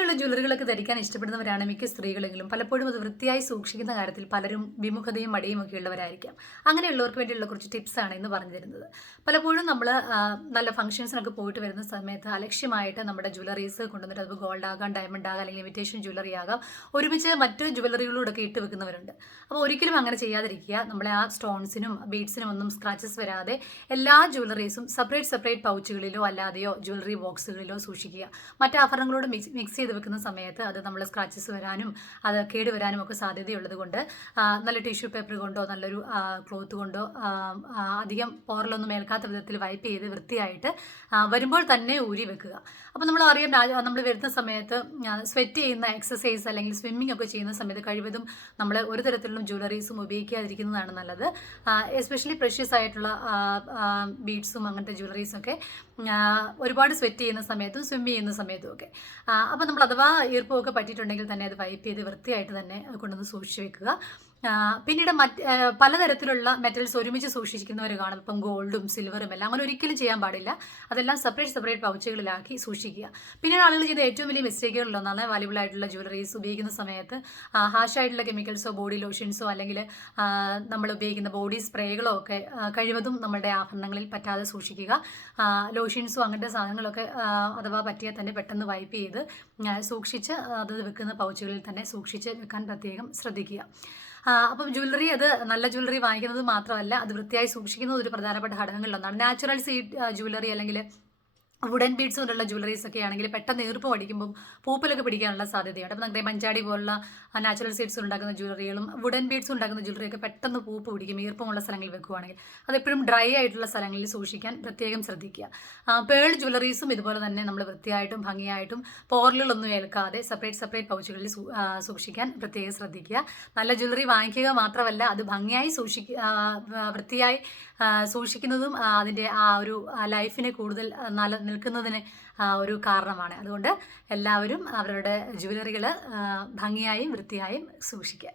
ഭംഗിയുള്ള ജ്വല്ലറികളൊക്കെ ധരിക്കാൻ ഇഷ്ടപ്പെടുന്നവരാണ് മിക്ക സ്ത്രീകളെങ്കിലും പലപ്പോഴും അത് വൃത്തിയായി സൂക്ഷിക്കുന്ന കാര്യത്തിൽ പലരും വിമുഖതയും മടിയും ഒക്കെ ഉള്ളവരായിരിക്കാം. അങ്ങനെയുള്ളവർക്ക് വേണ്ടിയുള്ള കുറച്ച് ടിപ്സാണ് ഇന്ന് പറഞ്ഞു തരുന്നത്. പലപ്പോഴും നമ്മൾ നല്ല ഫംഗ്ഷൻസിനൊക്കെ പോയിട്ട് വരുന്ന സമയത്ത് അലക്ഷ്യമായിട്ട് നമ്മുടെ ജ്വല്ലറീസ് കൊണ്ടുവന്നിട്ട് അത് ഗോൾഡ് ആകാം, ഡയമണ്ട് ആകാം, അല്ലെങ്കിൽ ഇമിറ്റേഷൻ ജ്വല്ലറി ആകാം, ഒരുമിച്ച് മറ്റ് ജ്വല്ലറികളോടൊക്കെ ഇട്ട് വെക്കുന്നവരുണ്ട്. അപ്പോൾ ഒരിക്കലും അങ്ങനെ ചെയ്യാതിരിക്കുക. നമ്മളെ ആ സ്റ്റോൺസിനും ബീഡ്സിനും ഒന്നും സ്ക്രാച്ചസ് വരാതെ എല്ലാ ജ്വല്ലറീസും സെപ്പറേറ്റ് പൗച്ചുകളിലോ അല്ലാതെയോ ജ്വല്ലറി ബോക്സുകളിലോ സൂക്ഷിക്കുക. മറ്റ് ആഭരണങ്ങളോട് മിക്സ് ചെയ്ത് വെക്കുന്ന സമയത്ത് അത് നമ്മൾ സ്ക്രാച്ചസ് വരാനും അത് കേടുവരാനും ഒക്കെ സാധ്യതയുള്ളത് കൊണ്ട് നല്ല ടിഷ്യൂ പേപ്പർ കൊണ്ടോ നല്ലൊരു ക്ലോത്ത് കൊണ്ടോ അധികം പോറലൊന്നും ഏൽക്കാത്ത വിധത്തിൽ വൈപ്പ് ചെയ്ത് വൃത്തിയായിട്ട് വരുമ്പോൾ തന്നെ ഊരി വെക്കുക. അപ്പോൾ നമ്മൾ അറിയാം, നമ്മൾ വരുന്ന സമയത്ത് സ്വെറ്റ് ചെയ്യുന്ന എക്സസൈസ് അല്ലെങ്കിൽ സ്വിമ്മിംഗ് ഒക്കെ ചെയ്യുന്ന സമയത്ത് കഴിവതും നമ്മൾ ഒരു തരത്തിലുള്ള ജ്വല്ലറീസും ഉപയോഗിക്കാതിരിക്കുന്നതാണ് നല്ലത്. എസ്പെഷ്യലി പ്രഷ്യസ് ആയിട്ടുള്ള ബീഡ്സും അങ്ങനത്തെ ജ്വല്ലറീസും ഒക്കെ ഒരുപാട് സ്വെറ്റ് ചെയ്യുന്ന സമയത്തും സ്വിം ചെയ്യുന്ന സമയത്തും ഒക്കെ. അപ്പോൾ നമ്മൾ അഥവാ ഈർപ്പമൊക്കെ പറ്റിയിട്ടുണ്ടെങ്കിൽ തന്നെ അത് വൈപ്പ് ചെയ്ത് വൃത്തിയായിട്ട് തന്നെ കൊണ്ടുവന്ന് സൂക്ഷിച്ച് വെക്കുക. പിന്നീട് പലതരത്തിലുള്ള മെറ്റൽസ് ഒരുമിച്ച് സൂക്ഷിക്കുന്നവർ കാണും. ഇപ്പം ഗോൾഡും സിൽവറും എല്ലാം അങ്ങനെ ഒരിക്കലും ചെയ്യാൻ പാടില്ല. അതെല്ലാം സെപ്പറേറ്റ് പൗച്ചുകളിലാക്കി സൂക്ഷിക്കുക. പിന്നീട് ആളുകൾ ചെയ്ത ഏറ്റവും വലിയ മിസ്റ്റേക്കുകളിലൊന്നാണ് വാല്യുബിൾ ആയിട്ടുള്ള ജ്വല്ലറീസ് ഉപയോഗിക്കുന്ന സമയത്ത് ഹാഷായിട്ടുള്ള കെമിക്കൽസോ ബോഡി ലോഷൻസോ അല്ലെങ്കിൽ നമ്മൾ ഉപയോഗിക്കുന്ന ബോഡി സ്പ്രേകളോ ഒക്കെ കഴിവതും നമ്മുടെ ആഭരണങ്ങളിൽ പറ്റാതെ സൂക്ഷിക്കുക. ലോഷൻസോ അങ്ങനത്തെ സാധനങ്ങളൊക്കെ അഥവാ പറ്റിയാൽ തന്നെ പെട്ടെന്ന് വൈപ്പ് ചെയ്ത് സൂക്ഷിച്ച് അത് വെക്കുന്ന പൗച്ചുകളിൽ തന്നെ സൂക്ഷിച്ച് വെക്കാൻ പ്രത്യേകം ശ്രദ്ധിക്കുക. അപ്പം ജ്വല്ലറി, അത് നല്ല ജ്വല്ലറി വാങ്ങിക്കുന്നത് മാത്രമല്ല, അത് വൃത്തിയായി സൂക്ഷിക്കുന്നത് ഒരു പ്രധാനപ്പെട്ട ഘടകങ്ങളിലൊന്നാണ്. നാച്ചുറൽ സീഡ് ജ്വല്ലറി അല്ലെങ്കിൽ വുഡൻ ബീഡ്സ് കൊണ്ടുള്ള ജ്വല്ലറീസ് ഒക്കെ ആണെങ്കിൽ പെട്ടെന്ന് ഈർപ്പം അടിക്കുമ്പോൾ പൂപ്പലൊക്കെ പിടിക്കാനുള്ള സാധ്യതയുണ്ട്. അപ്പോൾ നമ്മുടെ മഞ്ചാടി പോലുള്ള നാച്ചുറൽ സീഡ്സ് ഉണ്ടാക്കുന്ന ജ്വല്ലറികളും വുഡൻ ബീഡ്സ് ഉണ്ടാക്കുന്ന ജ്വല്ലറിയൊക്കെ പെട്ടെന്ന് പൂപ്പ് പിടിക്കും ഈർപ്പമുള്ള സ്ഥലങ്ങളിൽ വെക്കുകയാണെങ്കിൽ. അതെപ്പോഴും ഡ്രൈ ആയിട്ടുള്ള സ്ഥലങ്ങളിൽ സൂക്ഷിക്കാൻ പ്രത്യേകം ശ്രദ്ധിക്കുക. പേൾ ജ്വല്ലറീസും ഇതുപോലെ തന്നെ നമ്മൾ വൃത്തിയായിട്ടും ഭംഗിയായിട്ടും പോറലുകളൊന്നും ഏൽക്കാതെ സെപ്പറേറ്റ് പൗച്ചുകളിൽ സൂക്ഷിക്കാൻ പ്രത്യേകം ശ്രദ്ധിക്കുക. നല്ല ജ്വല്ലറി വാങ്ങിക്കുക മാത്രമല്ല, അത് ഭംഗിയായി വൃത്തിയായി സൂക്ഷിക്കുന്നതും അതിൻ്റെ ആ ഒരു ലൈഫിനെ കൂടുതൽ നിൽക്കുന്നതിന് ഒരു കാരണമാണ്. അതുകൊണ്ട് എല്ലാവരും അവരുടെ ജ്വല്ലറികൾ ഭംഗിയായും വൃത്തിയായും സൂക്ഷിക്കുക.